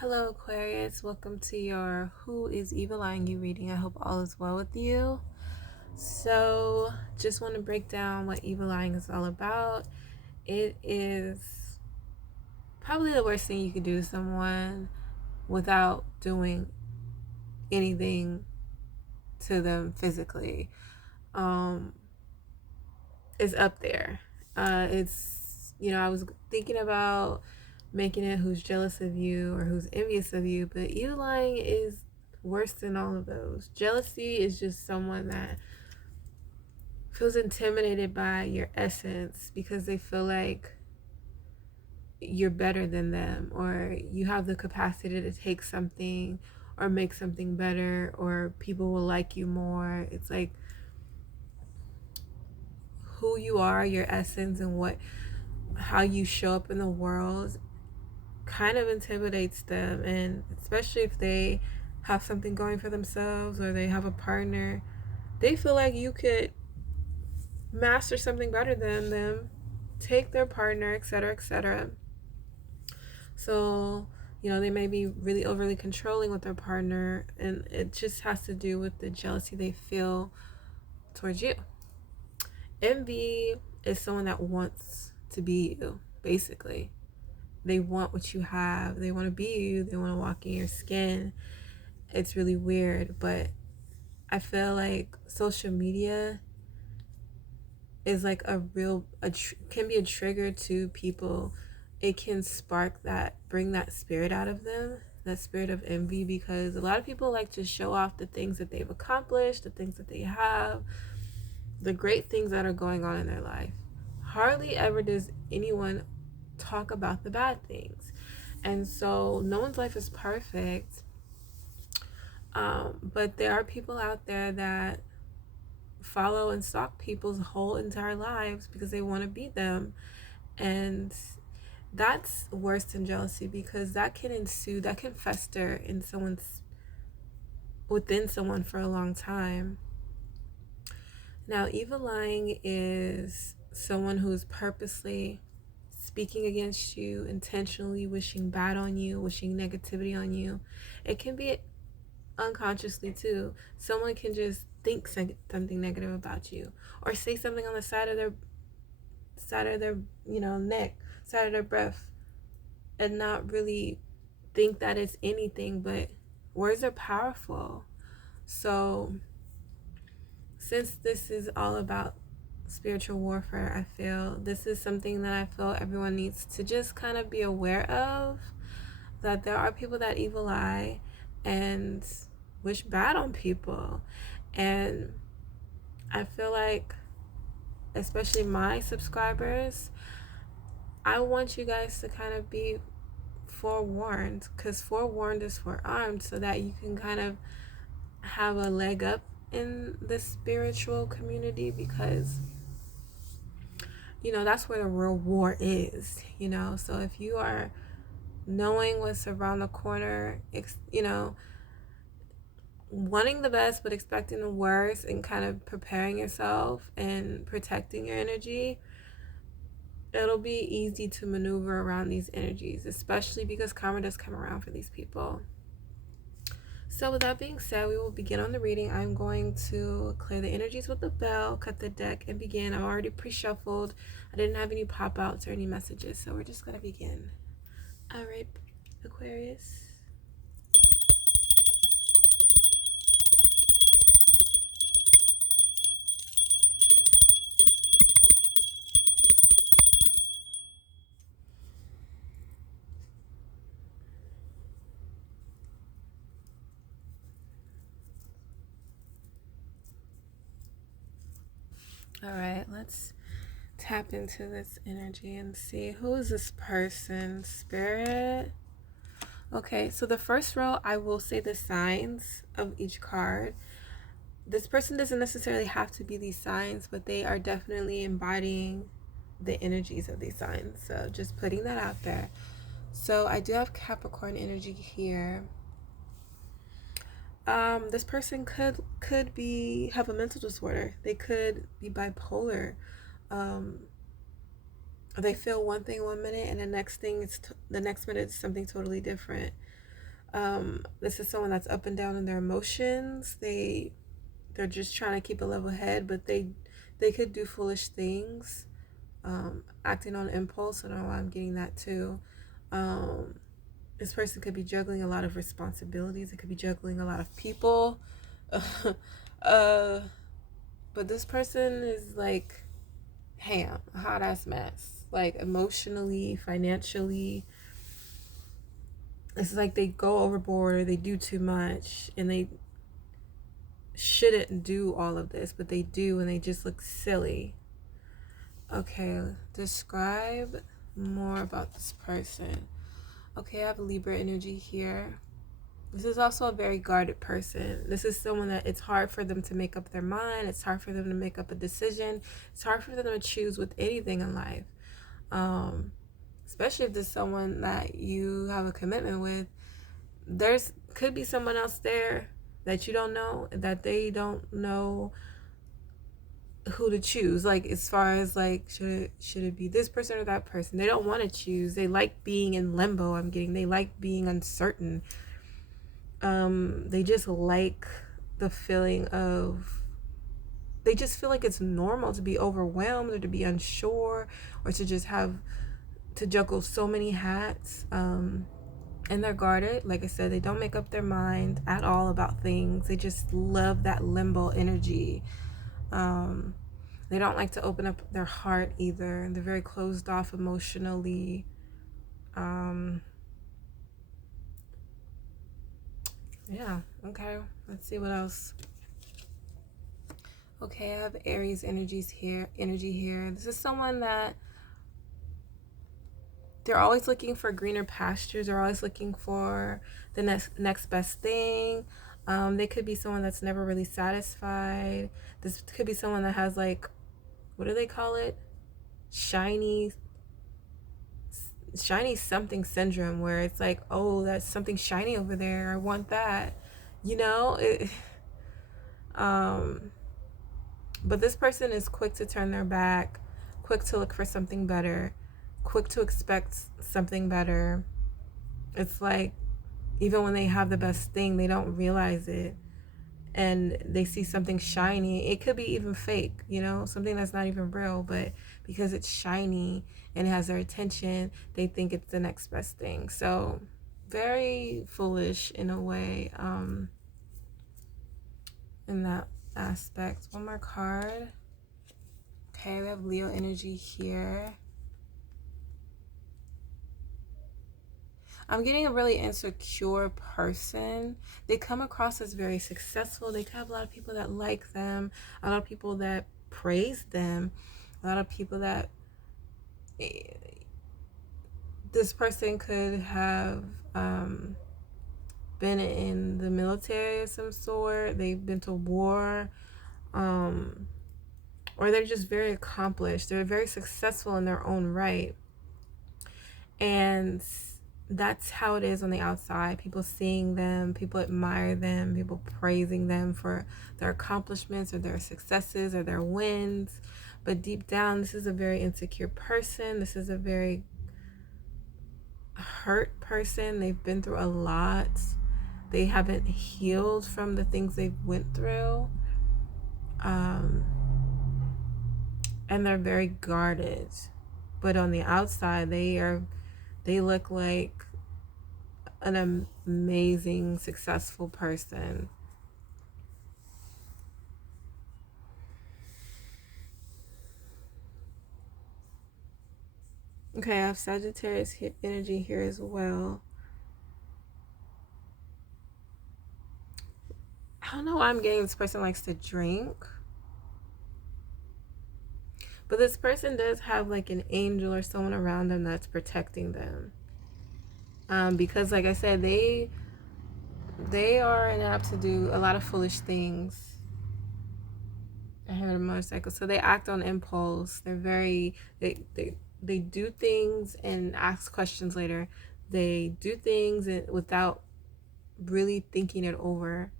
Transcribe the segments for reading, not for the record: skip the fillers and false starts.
Hello, Aquarius. Welcome to your Who is Evil Eyeing You reading. I hope all is well with you. So, just want to break down what evil eyeing is all about. It is probably the worst thing you could do to someone without doing anything to them physically. Um, is up there. I was thinking about making it who's jealous of you or who's envious of you, but evil eyeing is worse than all of those. Jealousy is just someone that feels intimidated by your essence because they feel like you're better than them, or you have the capacity to take something or make something better, or people will like you more. It's like who you are, your essence, and how you show up in the world kind of intimidates them. And especially if they have something going for themselves or they have a partner, they feel like you could master something better than them, take their partner, etc., etc. So, they may be really overly controlling with their partner, and it just has to do with the jealousy they feel towards you. Envy is someone that wants to be you, basically. They want what you have. They want to be you. They want to walk in your skin. It's really weird, but I feel like social media is like can be a trigger to people. It can bring that spirit out of them, that spirit of envy, because a lot of people like to show off the things that they've accomplished, the things that they have, the great things that are going on in their life. Hardly ever does anyone talk about the bad things. And so no one's life is perfect. But there are people out there that follow and stalk people's whole entire lives because they want to be them. And that's worse than jealousy, because that can fester within someone for a long time. Now, evil eyeing is someone who's purposely speaking against you, intentionally wishing bad on you, wishing negativity on you. It can be unconsciously too. Someone can just think something negative about you, or say something on the side of their neck, side of their breath, and not really think that it's anything. But words are powerful. So since this is all about spiritual warfare, I feel this is something that I feel everyone needs to just kind of be aware of, that there are people that evil eye and wish bad on people. And I feel like, especially my subscribers, I want you guys to kind of be forewarned, because forewarned is forearmed, so that you can kind of have a leg up in the spiritual community, because that's where the real war is. So if you are knowing what's around the corner, wanting the best but expecting the worst, and kind of preparing yourself and protecting your energy, it'll be easy to maneuver around these energies, especially because karma does come around for these people. So with that being said, we will begin on the reading. I'm going to clear the energies with the bell, cut the deck, and begin. I've already pre-shuffled. I didn't have any pop-outs or any messages, so we're just going to begin. All right, Aquarius. All right, let's tap into this energy and see who is this person, Spirit. Okay, so the first row, I will say the signs of each card. This person doesn't necessarily have to be these signs, but they are definitely embodying the energies of these signs. So just putting that out there. So I do have Capricorn energy here. This person could have a mental disorder. They could be bipolar. They feel one thing one minute, and the next minute it's something totally different. This is someone that's up and down in their emotions. They're just trying to keep a level head, but they could do foolish things, acting on impulse. I don't know why I'm getting that too. This person could be juggling a lot of responsibilities. It could be juggling a lot of people. But this person is like, ham, a hot ass mess, like emotionally, financially. It's like they go overboard, they do too much, and they shouldn't do all of this, but they do, and they just look silly. Okay, describe more about this person. Okay, I have Libra energy here. This is also a very guarded person. This is someone that it's hard for them to make up their mind. It's hard for them to make up a decision. It's hard for them to choose with anything in life. Especially if there's someone that you have a commitment with. There's could be someone else there that you don't know, that they don't know who to choose. Like, as far as like, should it be this person or that person? They don't want to choose. They like being in limbo. They like being uncertain. They just like the feeling of, they just feel like it's normal to be overwhelmed or to be unsure or to just have to juggle so many hats. And they're guarded. Like I said, they don't make up their mind at all about things. They just love that limbo energy. They don't like to open up their heart either. They're very closed off emotionally. Yeah, okay. Let's see what else. Okay, I have Aries energy here. This is someone that they're always looking for greener pastures. They're always looking for the next best thing. They could be someone that's never really satisfied. This could be someone that has, like, what do they call it? Shiny something syndrome, where it's like, oh, that's something shiny over there. I want that. But this person is quick to turn their back, quick to look for something better, quick to expect something better. It's like, even when they have the best thing, they don't realize it. And they see something shiny. It could be even fake, something that's not even real, but because it's shiny and it has their attention, they think it's the next best thing. So very foolish in a way, in that aspect. One more card. Okay, we have Leo energy here. I'm getting a really insecure person. They come across as very successful. They have a lot of people that like them, a lot of people that praise them, a lot of people that this person could have been in the military of some sort. They've been to war, or they're just very accomplished. They're very successful in their own right. And that's how it is on the outside. People seeing them, people admire them, people praising them for their accomplishments or their successes or their wins. But deep down, this is a very insecure person. This is a very hurt person. They've been through a lot. They haven't healed from the things they've went through. And they're very guarded. But on the outside, they look like an amazing, successful person. Okay, I have Sagittarius energy here as well. I don't know why I'm getting this person likes to drink. But this person does have like an angel or someone around them that's protecting them. Because like I said, they are apt to do a lot of foolish things. I heard a motorcycle. So they act on impulse. They're very, they do things and ask questions later. They do things without really thinking it over.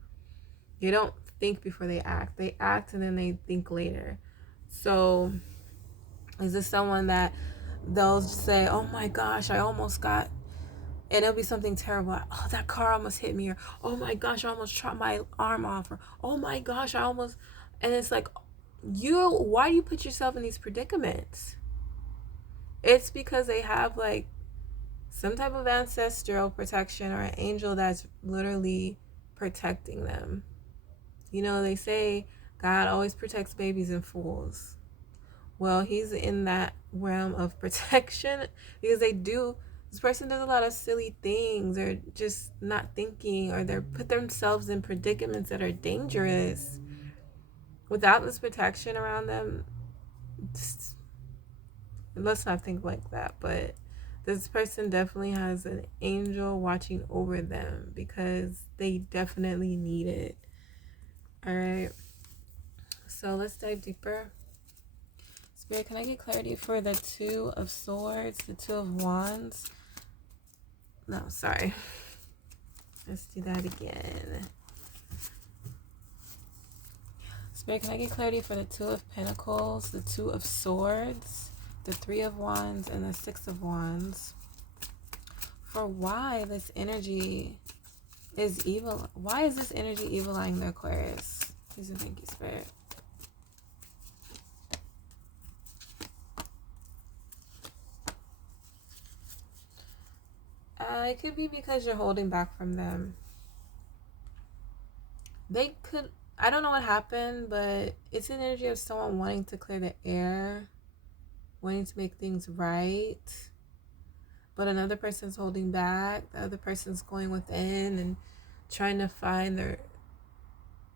They don't think before they act. They act and then they think later. So is this someone that they'll say, oh my gosh, I almost got and it'll be something terrible. Oh, that car almost hit me, or oh my gosh, I almost chopped my arm off, or oh my gosh, I almost. And it's like, why do you put yourself in these predicaments? It's because they have like some type of ancestral protection or an angel that's literally protecting them. You know, they say God always protects babies and fools. Well, he's in that realm of protection because this person does a lot of silly things, or just not thinking, or they're put themselves in predicaments that are dangerous. Without this protection around them, let's not think like that, but this person definitely has an angel watching over them because they definitely need it. All right, so let's dive deeper. Spirit, can I get clarity for the Two of Swords, the Two of Wands? No, sorry. Let's do that again. Spirit, can I get clarity for the Two of Pentacles, the Two of Swords, the Three of Wands, and the Six of Wands? For why this energy is evil. Why is this energy evil-eyeing the Aquarius? Please and thank you, Spirit. It could be because you're holding back from them. They could, I don't know what happened, but it's an energy of someone wanting to clear the air, wanting to make things right, but another person's holding back. The other person's going within and trying to find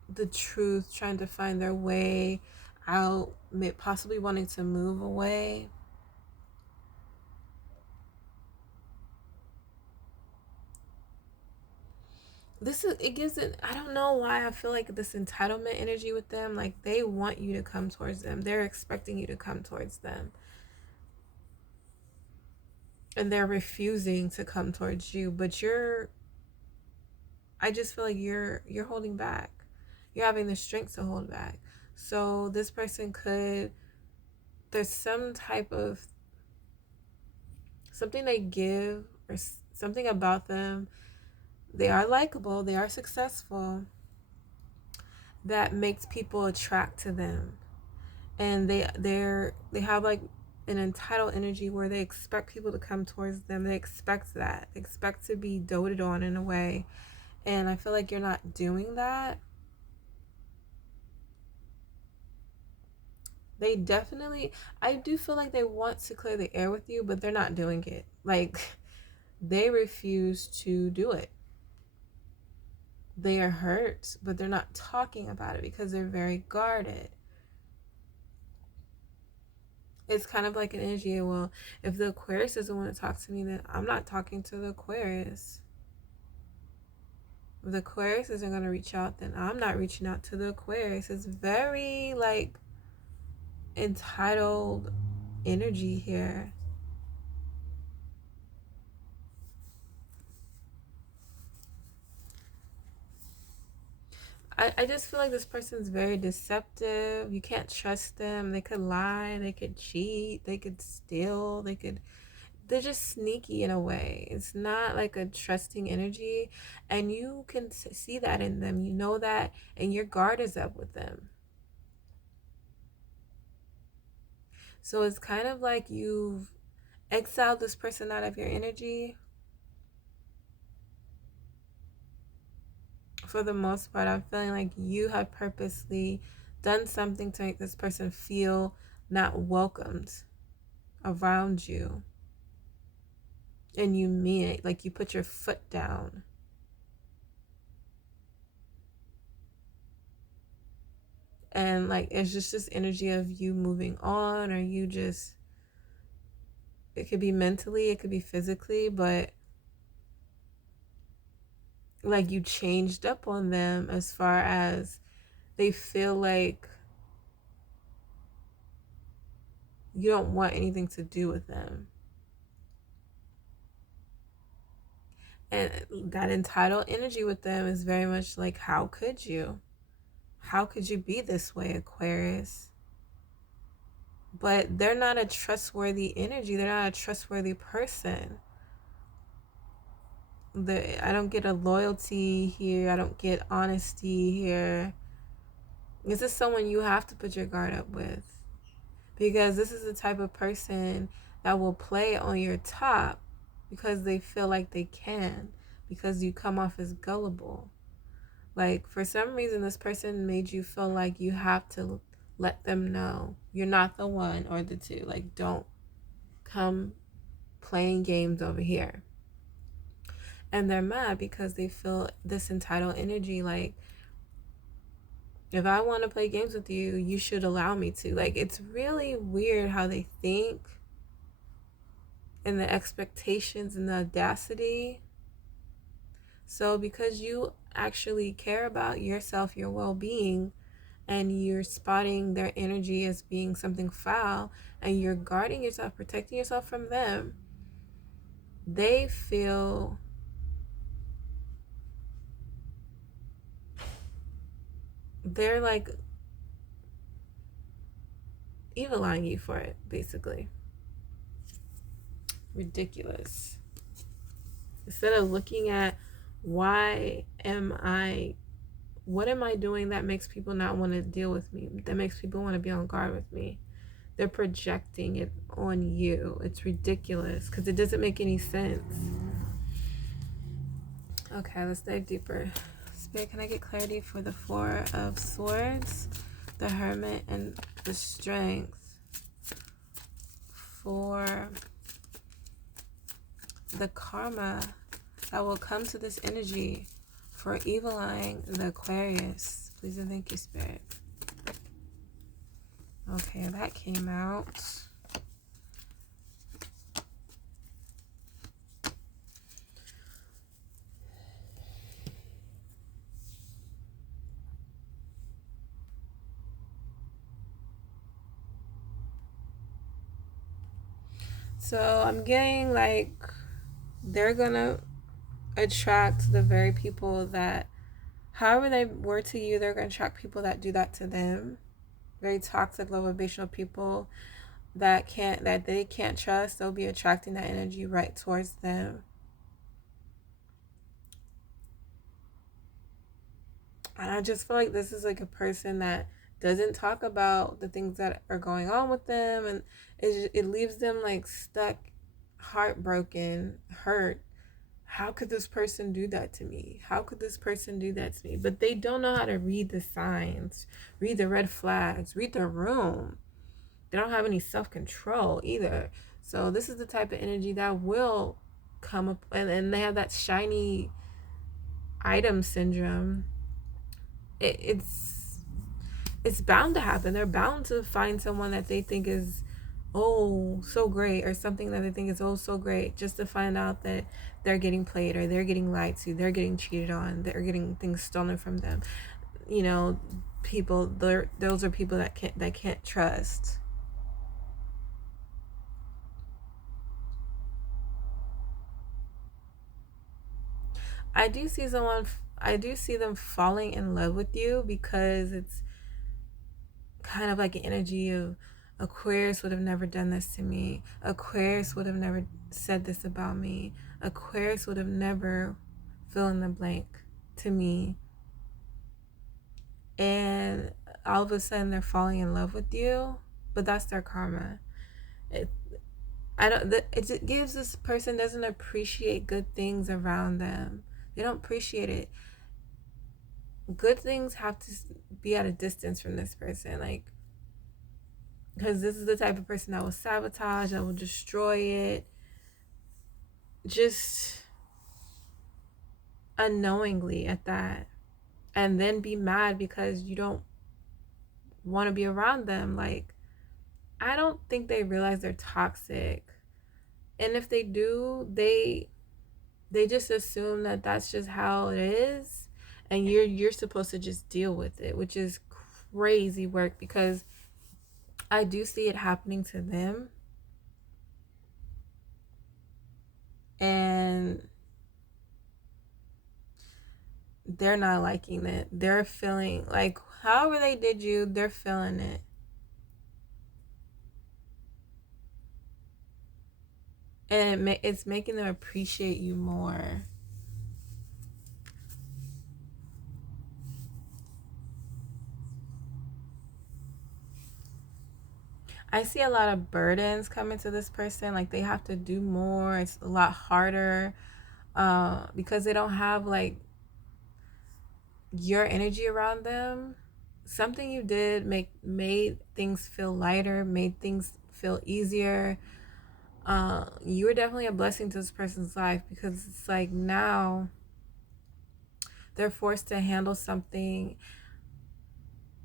the truth, trying to find their way out, possibly wanting to move away. It gives it, I don't know why I feel like this entitlement energy with them, like they want you to come towards them. They're expecting you to come towards them. And they're refusing to come towards you, but I just feel like you're holding back. You're having the strength to hold back. So this person there's some type of something they give, or something about them. They are likable, they are successful, that makes people attract to them. And they have like an entitled energy where they expect people to come towards them. They expect that. They expect to be doted on in a way. And I feel like you're not doing that. They definitely, I do feel like they want to clear the air with you, but they're not doing it. Like, they refuse to do it. They are hurt, but they're not talking about it because they're very guarded. It's kind of like an energy, well, if the Aquarius doesn't want to talk to me, then I'm not talking to the Aquarius. If the Aquarius isn't going to reach out, then I'm not reaching out to the Aquarius. It's very, like, entitled energy here. I just feel like this person's very deceptive. You can't trust them. They could lie, they could cheat, they could steal, they're just sneaky in a way. It's not like a trusting energy, and you can see that in them. You know that, and your guard is up with them. So it's kind of like you've exiled this person out of your energy. For the most part, I'm feeling like you have purposely done something to make this person feel not welcomed around you. And you mean it, like you put your foot down. And like it's just this energy of you moving on, or you just, it could be mentally, it could be physically, but like you changed up on them as far as they feel like you don't want anything to do with them. And that entitled energy with them is very much like, how could you? How could you be this way, Aquarius? But they're not a trustworthy energy. They're not a trustworthy person. I don't get a loyalty here. I don't get honesty here. This is someone you have to put your guard up with, because this is the type of person that will play on your top because they feel like they can, because you come off as gullible. Like, for some reason, this person made you feel like you have to let them know you're not the one or the two. Like, don't come playing games over here. And they're mad because they feel this entitled energy. Like, if I want to play games with you, you should allow me to. Like, it's really weird how they think, and the expectations and the audacity. So because you actually care about yourself, your well-being, and you're spotting their energy as being something foul, and you're guarding yourself, protecting yourself from them, they feel they're like evil eyeing you for it, basically. Ridiculous. Instead of looking at what am I doing that makes people not want to deal with me, that makes people want to be on guard with me, they're projecting it on you. It's ridiculous because it doesn't make any sense. Okay, let's dive deeper. Spirit, can I get clarity for the Four of Swords, the Hermit, and the Strength for the karma that will come to this energy for evil eyeing the Aquarius? Please and thank you, Spirit. Okay, that came out. So I'm getting like they're gonna attract the very people that, however they were to you, they're gonna attract people that do that to them. Very toxic, low vibrational people that they can't trust. They'll be attracting that energy right towards them. And I just feel like this is like a person that doesn't talk about the things that are going on with them, and it leaves them like stuck, heartbroken, hurt. How could this person do that to me? How could this person do that to me? But they don't know how to read the signs, read the red flags, read the room. They don't have any self-control either. So this is the type of energy that will come up, and they have that shiny item syndrome. It's bound to happen. They're bound to find someone that they think is so great, or something that they think is so great, just to find out that they're getting played, or they're getting lied to, they're getting cheated on, they're getting things stolen from them. You know, those are people that can't trust. I do see them falling in love with you, because it's kind of like an energy of Aquarius would have never done this to me. Aquarius would have never said this about me. Aquarius would have never fill in the blank to me. And all of a sudden they're falling in love with you, but that's their karma. It gives this person doesn't appreciate good things around them. They don't appreciate it. Good things have to be at a distance from this person, like, because this is the type of person that will sabotage, that will destroy it, just unknowingly at that, and then be mad because you don't want to be around them. Like, I don't think they realize they're toxic, and if they do, they just assume that that's just how it is, and you're supposed to just deal with it, which is crazy work, because I do see it happening to them, and they're not liking it. They're feeling like however they did you, they're feeling it. And it's making them appreciate you more. I see a lot of burdens coming to this person. Like they have to do more. It's a lot harder because they don't have like your energy around them. Something you did made things feel lighter, made things feel easier. You were definitely a blessing to this person's life because it's like now they're forced to handle something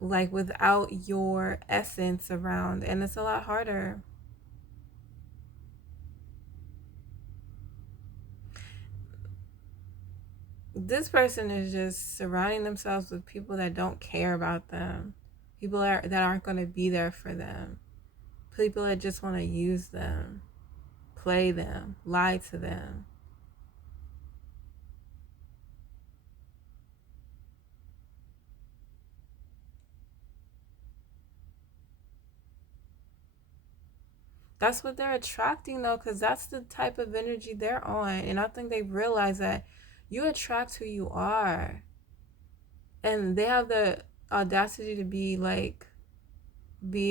like without your essence around, and it's a lot harder. This person is just surrounding themselves with people that don't care about them, people that aren't going to be there for them, people that just want to use them, play them, lie to them. That's what they're attracting though, because that's the type of energy they're on. And I think they realize that you attract who you are. And they have the audacity to be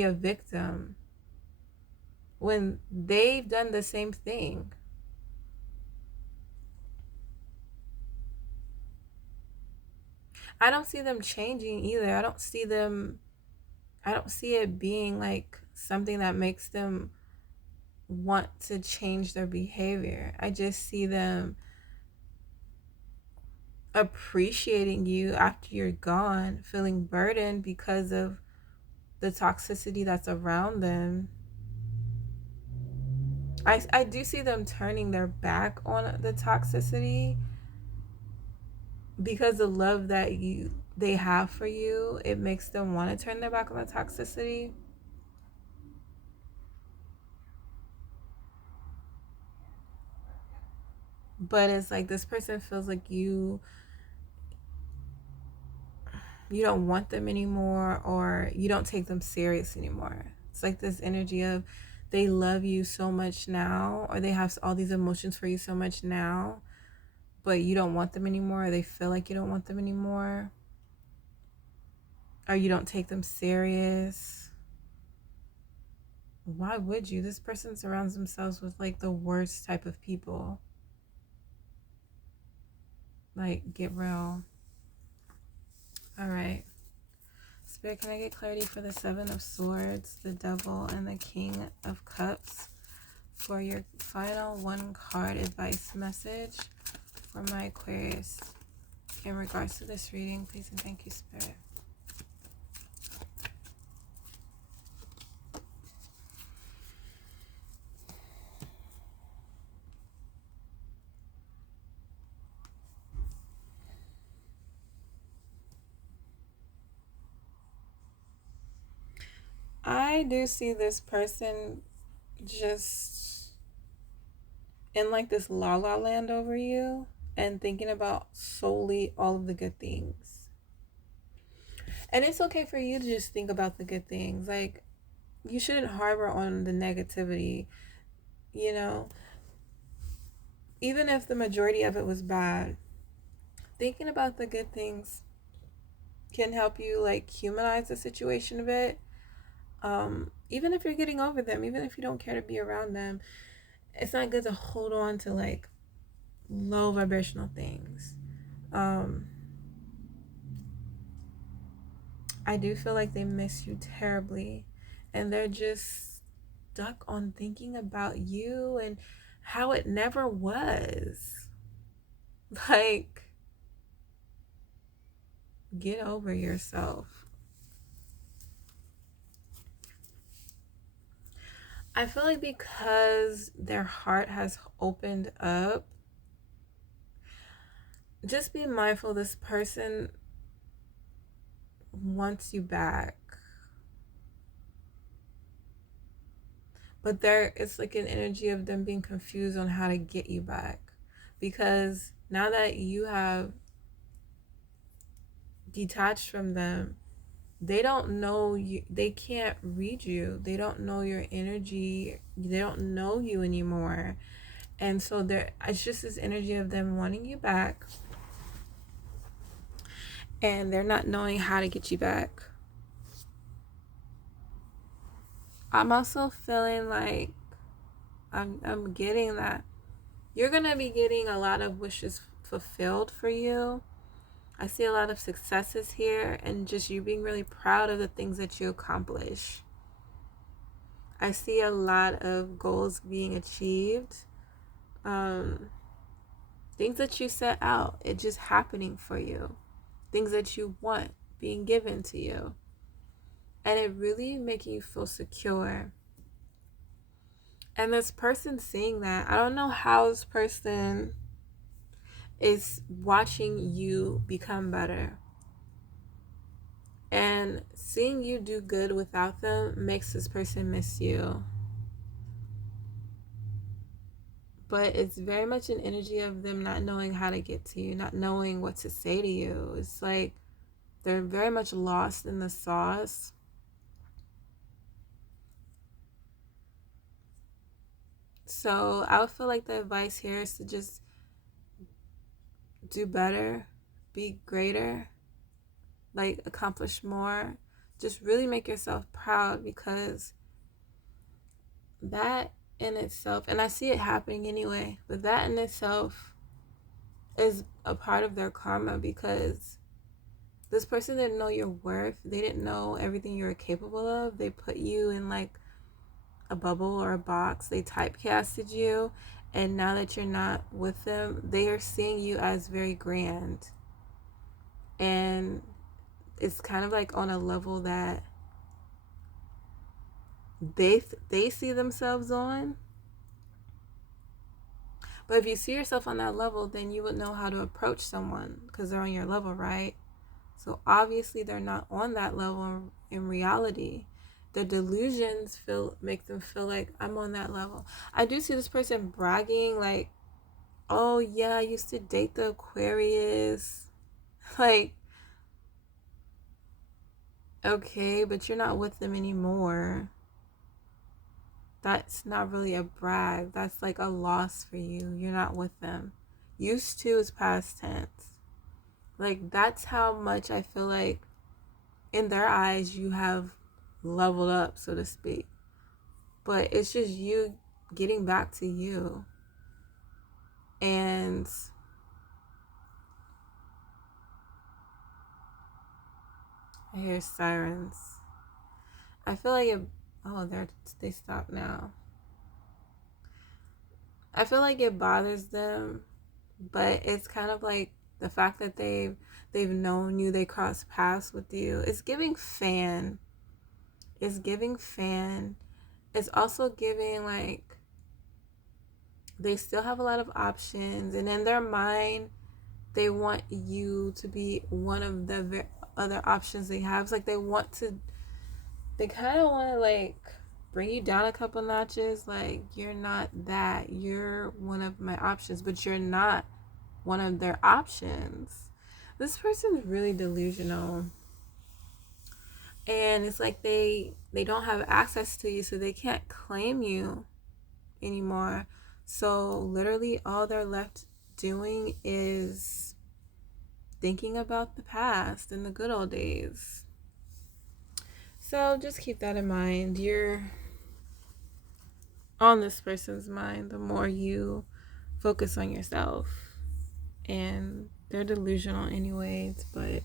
a victim when they've done the same thing. I don't see them changing either. I don't see it being like something that makes them want to change their behavior. I just see them appreciating you after you're gone, feeling burdened because of the toxicity that's around them. I do see them turning their back on the toxicity because the love that they have for you, it makes them want to turn their back on the toxicity. But it's like this person feels like you don't want them anymore, or you don't take them serious anymore. It's like this energy of they love you so much now, or they have all these emotions for you so much now, but you don't want them anymore, or they feel like you don't want them anymore, or you don't take them serious. Why would you? This person surrounds themselves with like the worst type of people. Like, get real. All right. Spirit, can I get clarity for the Seven of Swords, the Devil, and the King of Cups for your final one card advice message for my Aquarius in regards to this reading, please and thank you, Spirit. I do see this person just in like this la la land over you and thinking about solely all of the good things. And it's okay for you to just think about the good things. Like, you shouldn't harbor on the negativity, you know? Even if the majority of it was bad, thinking about the good things can help you like humanize the situation a bit. Even if you're getting over them, even if you don't care to be around them, it's not good to hold on to like low vibrational things. I do feel like they miss you terribly, and they're just stuck on thinking about you and how it never was. Like, get over yourself. I feel like because their heart has opened up, just be mindful this person wants you back. But it's like an energy of them being confused on how to get you back. Because now that you have detached from them, they don't know you, they can't read you, they don't know your energy, they don't know you anymore. And so it's just this energy of them wanting you back, and they're not knowing how to get you back. I'm also feeling like I'm getting that you're going to be getting a lot of wishes fulfilled for you. I see a lot of successes here and just you being really proud of the things that you accomplish. I see a lot of goals being achieved. Things that you set out, it just happening for you. Things that you want being given to you. And it really making you feel secure. And this person seeing that, I don't know how this person is watching you become better. And seeing you do good without them makes this person miss you. But it's very much an energy of them not knowing how to get to you, not knowing what to say to you. It's like they're very much lost in the sauce. So I would feel like the advice here is to just do better, be greater, like accomplish more. Just really make yourself proud, because that in itself, and I see it happening anyway, but that in itself is a part of their karma, because this person didn't know your worth. They didn't know everything you were capable of. They put you in like a bubble or a box. They typecasted you, and now that you're not with them, they are seeing you as very grand. And it's kind of like on a level that they see themselves on. But if you see yourself on that level, then you would know how to approach someone because they're on your level, right? So obviously they're not on that level in reality. The delusions make them feel like I'm on that level. I do see this person bragging like, oh yeah, I used to date the Aquarius. Like, okay, but you're not with them anymore. That's not really a brag. That's like a loss for you. You're not with them. Used to is past tense. Like, that's how much I feel like in their eyes you have leveled up, so to speak. But it's just you getting back to you. And I hear sirens. I feel like they stopped now. I feel like it bothers them, but it's kind of like the fact that they've known you, they crossed paths with you. It's giving fan. It's giving fan. It's also giving like they still have a lot of options, and in their mind they want you to be one of the other options they have. It's like they kind of want to like bring you down a couple notches. Like, you're not that. You're one of my options, but you're not one of their options. This person's really delusional. And it's like they don't have access to you, so they can't claim you anymore. So literally all they're left doing is thinking about the past and the good old days. So just keep that in mind. You're on this person's mind the more you focus on yourself. And they're delusional anyways, but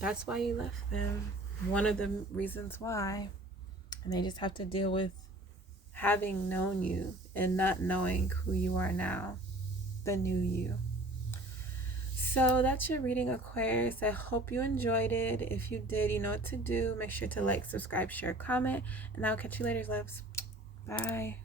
that's why you left them. One of the reasons why. And they just have to deal with having known you and not knowing who you are now, the new you. So that's your reading, Aquarius. I hope you enjoyed it. If you did, you know what to do. Make sure to like, subscribe, share, comment, and I'll catch you later, loves. Bye.